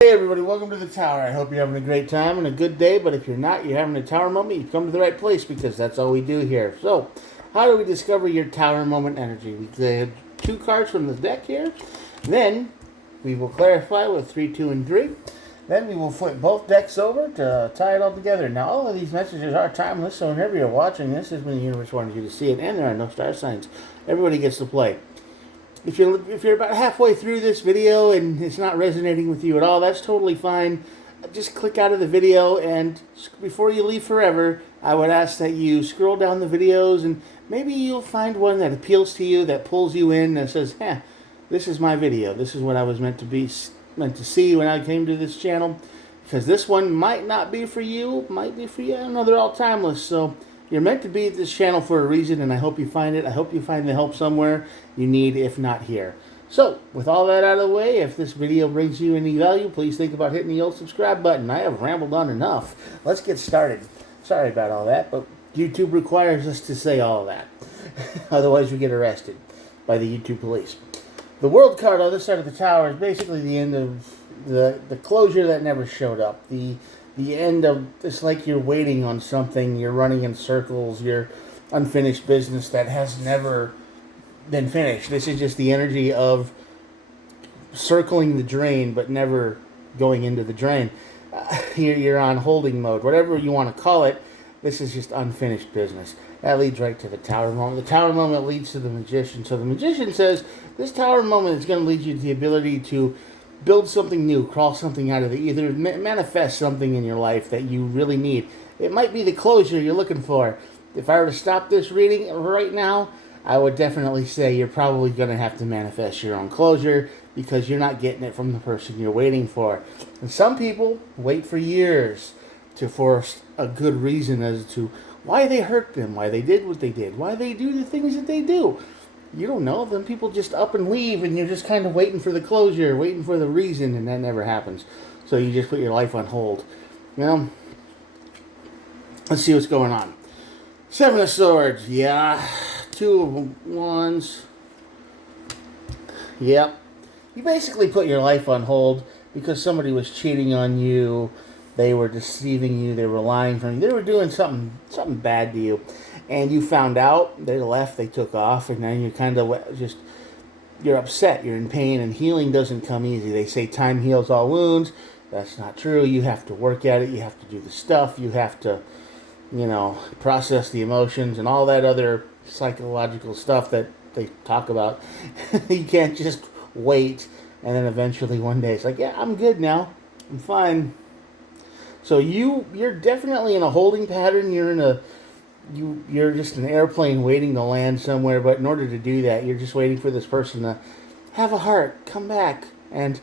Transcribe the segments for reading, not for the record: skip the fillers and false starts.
Hey everybody, welcome to the Tower. I hope you're having a great time and a good day, but if you're not, you're having a Tower moment, you've come to the right place because that's all we do here. So, how do we discover your Tower moment energy? We get two cards from the deck here, then we will clarify with 3, 2, and 3. Then we will flip both decks over to tie it all together. Now, all of these messages are timeless, so whenever you're watching this is when the universe wanted you to see it, and there are no star signs. Everybody gets to play. If you're about halfway through this video and it's not resonating with you at all, that's totally fine. Just click out of the video, and before you leave forever, I would ask that you scroll down the videos and maybe you'll find one that appeals to you, that pulls you in, and says, this is my video. This is what I was meant to see when I came to this channel. Because this one might not be for you, might be for you. I don't know, they're all timeless, so you're meant to be at this channel for a reason, and I hope you find it. I hope you find the help somewhere you need, if not here. So, with all that out of the way, if this video brings you any value, please think about hitting the old subscribe button. I have rambled on enough. Let's get started. Sorry about all that, but YouTube requires us to say all that. Otherwise, we get arrested by the YouTube police. The World card on this side of the tower is basically the end of the closure that never showed up. The end of, it's like you're waiting on something, you're running in circles, you're unfinished business that has never been finished. This is just the energy of circling the drain but never going into the drain. You're on holding mode, whatever you want to call it. This is just unfinished business. That leads right to the Tower moment. The Tower moment leads to the Magician. So the Magician says this Tower moment is going to lead you to the ability to build something new, crawl something out of it, either manifest something in your life that you really need. It might be the closure you're looking for. If I were to stop this reading right now, I would definitely say you're probably going to have to manifest your own closure because you're not getting it from the person you're waiting for. And some people wait for years to force a good reason as to why they hurt them, why they did what they did, why they do the things that they do. You don't know. Then people just up and leave, and you're just kind of waiting for the closure, waiting for the reason, and that never happens. So you just put your life on hold. Well, let's see what's going on. 7 of Swords, yeah. 2 of Wands, yep. You basically put your life on hold because somebody was cheating on you, they were deceiving you, they were lying from you, they were doing something bad to you. And you found out, they left, they took off, and then you're kind of just, you're upset, you're in pain, and healing doesn't come easy. They say time heals all wounds. That's not true. You have to work at it, you have to do the stuff, you have to, process the emotions and all that other psychological stuff that they talk about. You can't just wait, and then eventually one day it's like, yeah, I'm good now, I'm fine. So you're definitely in a holding pattern, you're just an airplane waiting to land somewhere, but in order to do that, you're just waiting for this person to have a heart, come back, and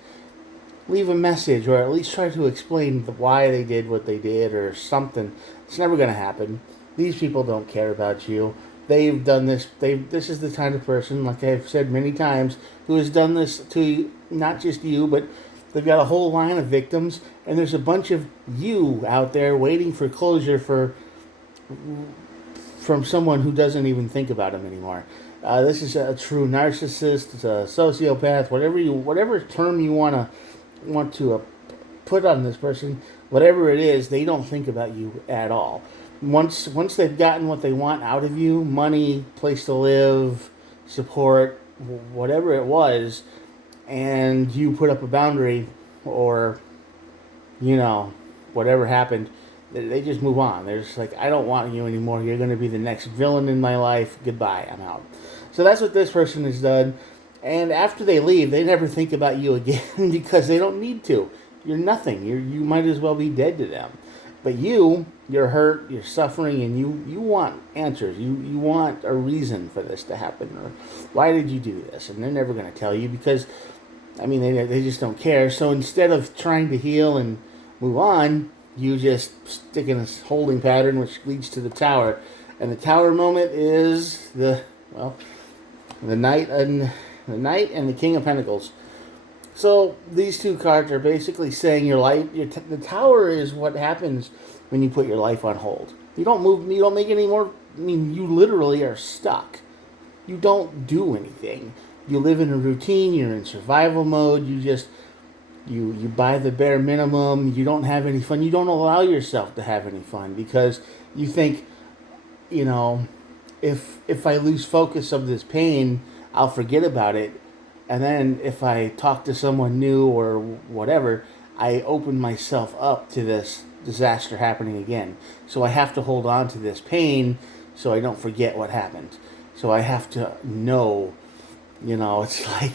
leave a message, or at least try to explain why they did what they did, or something. It's never going to happen. These people don't care about you. They've done this. This is the kind of person, like I've said many times, who has done this to not just you, but they've got a whole line of victims, and there's a bunch of you out there waiting for closure from someone who doesn't even think about them anymore. This is a true narcissist, it's a sociopath, whatever term you want to put on this person, whatever it is, they don't think about you at all. Once they've gotten what they want out of you, money, place to live, support, whatever it was, and you put up a boundary, or whatever happened, they just move on. They're just like, I don't want you anymore. You're going to be the next villain in my life. Goodbye. I'm out. So that's what this person has done. And after they leave, they never think about you again because they don't need to. You're nothing. You might as well be dead to them. But you're hurt, you're suffering, and you want answers. You want a reason for this to happen. Or why did you do this? And they're never going to tell you because, they just don't care. So instead of trying to heal and move on, you just stick in this holding pattern, which leads to the Tower. And the Tower moment is the Knight and the King of Pentacles. So these two cards are basically saying your life. The Tower is what happens when you put your life on hold. You don't move. You don't make any more. You literally are stuck. You don't do anything. You live in a routine. You're in survival mode. You just You buy the bare minimum. You don't have any fun. You don't allow yourself to have any fun because you think, you know, if I lose focus of this pain, I'll forget about it. And then if I talk to someone new or whatever, I open myself up to this disaster happening again. So I have to hold on to this pain so I don't forget what happened. So I have to know, it's like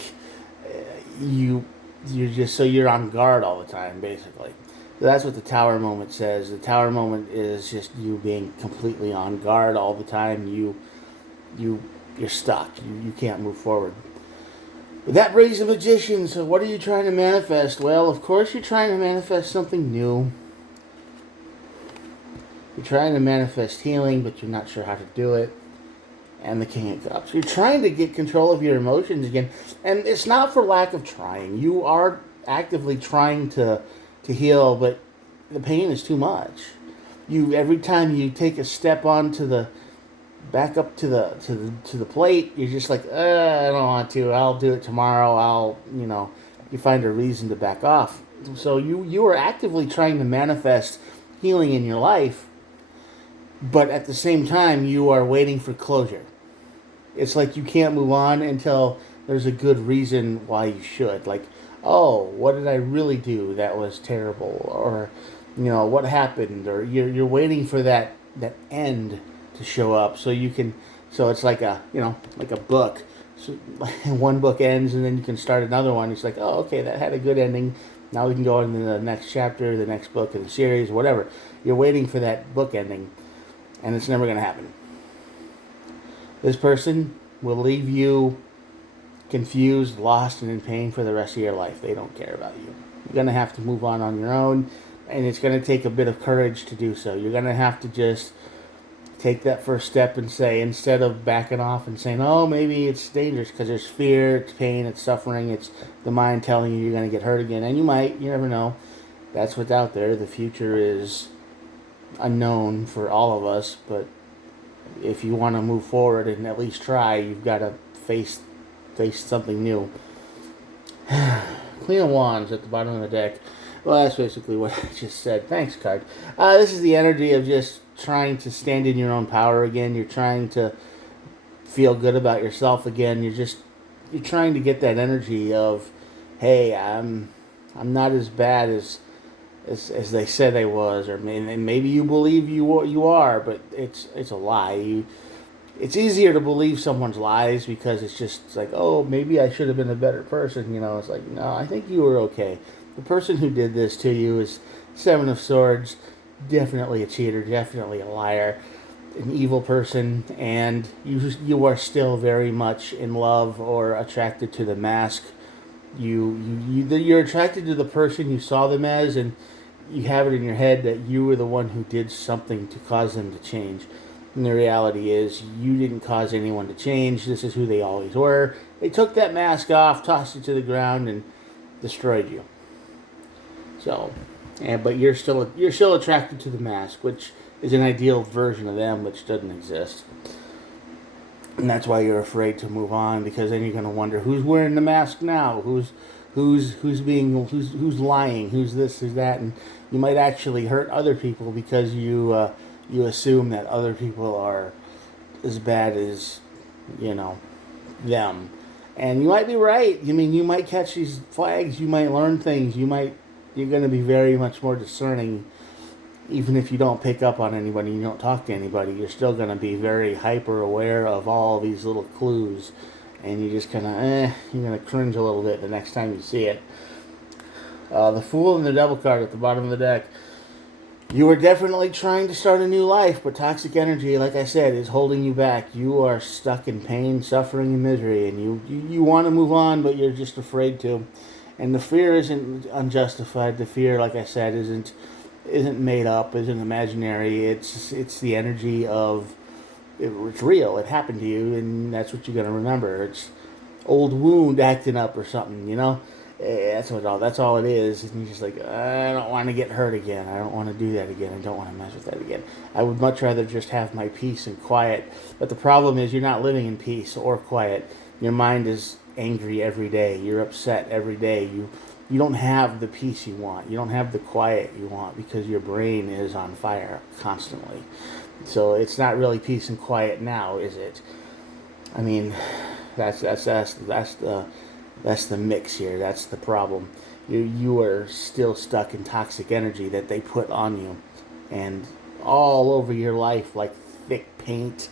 you're just so you're on guard all the time, basically. So that's what the tower moment says. The tower moment is just you being completely on guard all the time. You're stuck. You can't move forward. But that brings the magician. So what are you trying to manifest? Well, of course you're trying to manifest something new. You're trying to manifest healing, but you're not sure how to do it. And the King of Cups. You're trying to get control of your emotions again. And it's not for lack of trying. You are actively trying to heal, but the pain is too much. Every time you take a step onto the back up to the plate, you're just like, I don't want to. I'll do it tomorrow. You find a reason to back off. So you are actively trying to manifest healing in your life, but at the same time, you are waiting for closure. It's like you can't move on until there's a good reason why you should. Like, oh, what did I really do that was terrible? Or, what happened? Or you're waiting for that end to show up so you can. So it's like a book. So one book ends and then you can start another one. It's like, oh, okay, that had a good ending. Now we can go into the next chapter, the next book in the series, whatever. You're waiting for that book ending, and it's never going to happen. This person will leave you confused, lost, and in pain for the rest of your life. They don't care about you. You're going to have to move on your own, and it's going to take a bit of courage to do so. You're going to have to just take that first step and say, instead of backing off and saying, oh, maybe it's dangerous because there's fear, it's pain, it's suffering, it's the mind telling you you're going to get hurt again. And you might, you never know. That's what's out there. The future is unknown for all of us, but if you want to move forward and at least try, you've got to face something new. Queen of Wands at the bottom of the deck. Well, that's basically what I just said. Thanks, card. This is the energy of just trying to stand in your own power again. You're trying to feel good about yourself again. You're trying to get that energy of, hey, I'm not as bad as they said I was, or maybe you believe you are, but it's a lie. It's easier to believe someone's lies because it's like, oh, maybe I should have been a better person. It's like, no, I think you were okay. The person who did this to you is Seven of Swords, definitely a cheater, definitely a liar, an evil person, and you are still very much in love or attracted to the mask. You're attracted to the person you saw them as, and you have it in your head that you were the one who did something to cause them to change. And the reality is, you didn't cause anyone to change. This is who they always were. They took that mask off, tossed it to the ground, and destroyed you. So, but you're still attracted to the mask, which is an ideal version of them, which doesn't exist. And that's why you're afraid to move on, because then you're going to wonder who's wearing the mask now, who's lying, who's this, who's that, and you might actually hurt other people because you assume that other people are as bad as them, and you might be right. You might catch these flags, you might learn things, you're going to be very much more discerning. Even if you don't pick up on anybody, you don't talk to anybody, you're still going to be very hyper aware of all these little clues, and you just kind of, you're going to cringe a little bit the next time you see it. The Fool and the Devil card at the bottom of the deck. You are definitely trying to start a new life, but toxic energy, like I said, is holding you back. You are stuck in pain, suffering, and misery, and you want to move on, but you're just afraid to. And the fear isn't unjustified. The fear, like I said, isn't made up, isn't imaginary. It's the energy of it's real. It happened to you, and that's what you're gonna remember. It's old wound acting up or something, That's all it is. And you're just like, I don't want to get hurt again. I don't want to do that again. I don't want to mess with that again. I would much rather just have my peace and quiet. But the problem is you're not living in peace or quiet. Your mind is angry every day. You're upset every day. you don't have the peace you want. You don't have the quiet you want because your brain is on fire constantly. So it's not really peace and quiet now, is it? I mean, that's the mix here. That's the problem. You are still stuck in toxic energy that they put on you, and all over your life, like thick paint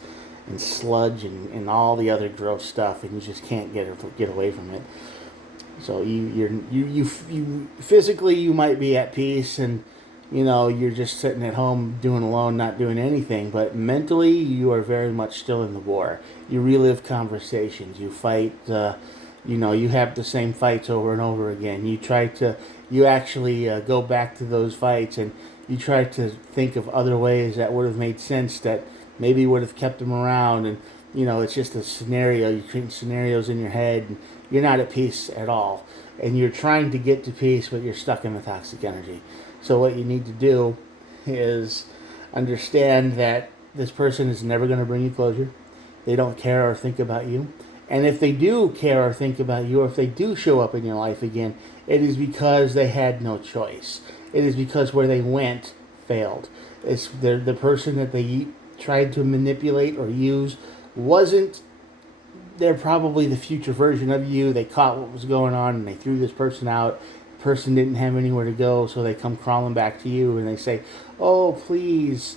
and sludge and all the other gross stuff, and you just can't get away from it. So you physically you might be at peace, and you're just sitting at home doing alone, not doing anything. But mentally, you are very much still in the war. You relive conversations. You fight. You have the same fights over and over again. You actually go back to those fights, and you try to think of other ways that would have made sense, that maybe would have kept them around. And it's just a scenario. You're creating scenarios in your head, and you're not at peace at all. And you're trying to get to peace, but you're stuck in the toxic energy. So what you need to do is understand that this person is never going to bring you closure. They don't care or think about you. And if they do care or think about you, or if they do show up in your life again, it is because they had no choice. It is because where they went failed. It's the person that they tried to manipulate or use wasn't. They're probably the future version of you. They caught what was going on and they threw this person out. The person didn't have anywhere to go, so they come crawling back to you and they say, "Oh, please,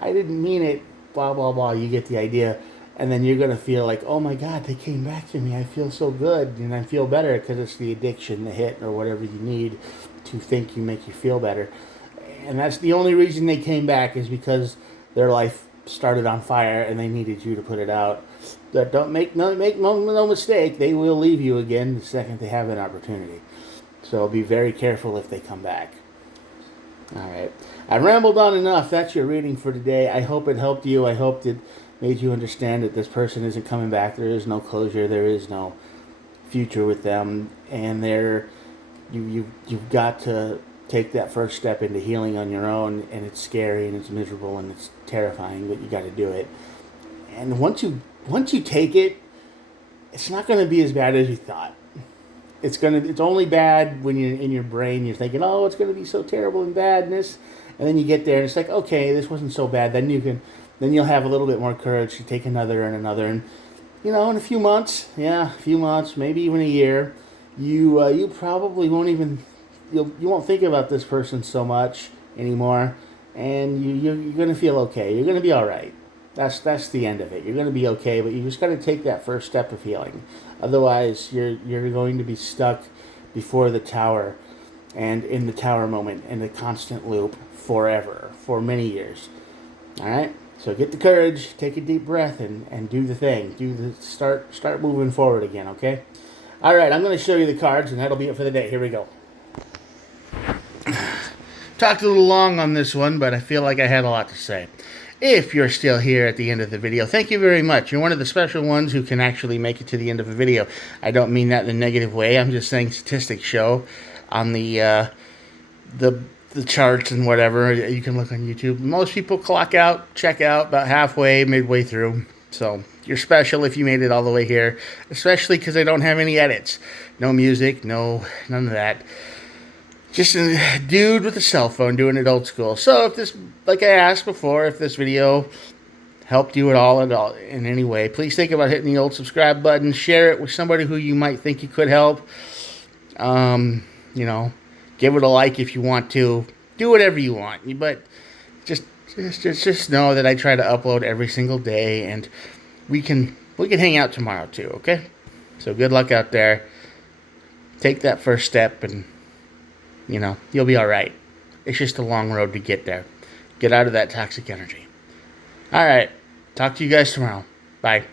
I didn't mean it." Blah blah blah. You get the idea. And then you're going to feel like, oh my God, they came back to me. I feel so good. And I feel better because it's the addiction, the hit, or whatever you need to think you make you feel better. And that's the only reason they came back, is because their life started on fire and they needed you to put it out. But don't make no mistake. They will leave you again the second they have an opportunity. So be very careful if they come back. All right. I rambled on enough. That's your reading for today. I hope it helped you. I hope it made you understand that this person isn't coming back. There is no closure. There is no future with them. And you've got to take that first step into healing on your own. And it's scary and it's miserable and it's terrifying, but you got to do it. And once you take it, it's not going to be as bad as you thought. It's only bad when you're in your brain. You're thinking, oh, it's going to be so terrible and badness. And then you get there and it's like, okay, this wasn't so bad. Then you'll have a little bit more courage to take another and another. And, in a few months, maybe even a year, you probably won't even, you won't think about this person so much anymore. And you're going to feel okay. You're going to be all right. That's the end of it. You're going to be okay, but you just got to take that first step of healing. Otherwise, you're going to be stuck before the tower and in the tower moment in a constant loop forever, for many years. All right? So get the courage, take a deep breath, and do the thing. Start moving forward again, okay? All right, I'm going to show you the cards, and that'll be it for the day. Here we go. Talked a little long on this one, but I feel like I had a lot to say. If you're still here at the end of the video, thank you very much. You're one of the special ones who can actually make it to the end of a video. I don't mean that in a negative way. I'm just saying statistics show on the charts and whatever. You can look on YouTube. Most people check out about halfway, midway through. So you're special if you made it all the way here, especially because I don't have any edits. No music, none of that. Just a dude with a cell phone doing it old school. So if this, like I asked before, if this video helped you at all in any way, please think about hitting the old subscribe button. Share it with somebody who you might think you could help. Give it a like if you want to. Do whatever you want. But just know that I try to upload every single day, and we can hang out tomorrow too, okay? So good luck out there. Take that first step, and you'll be all right. It's just a long road to get there. Get out of that toxic energy. All right. Talk to you guys tomorrow. Bye.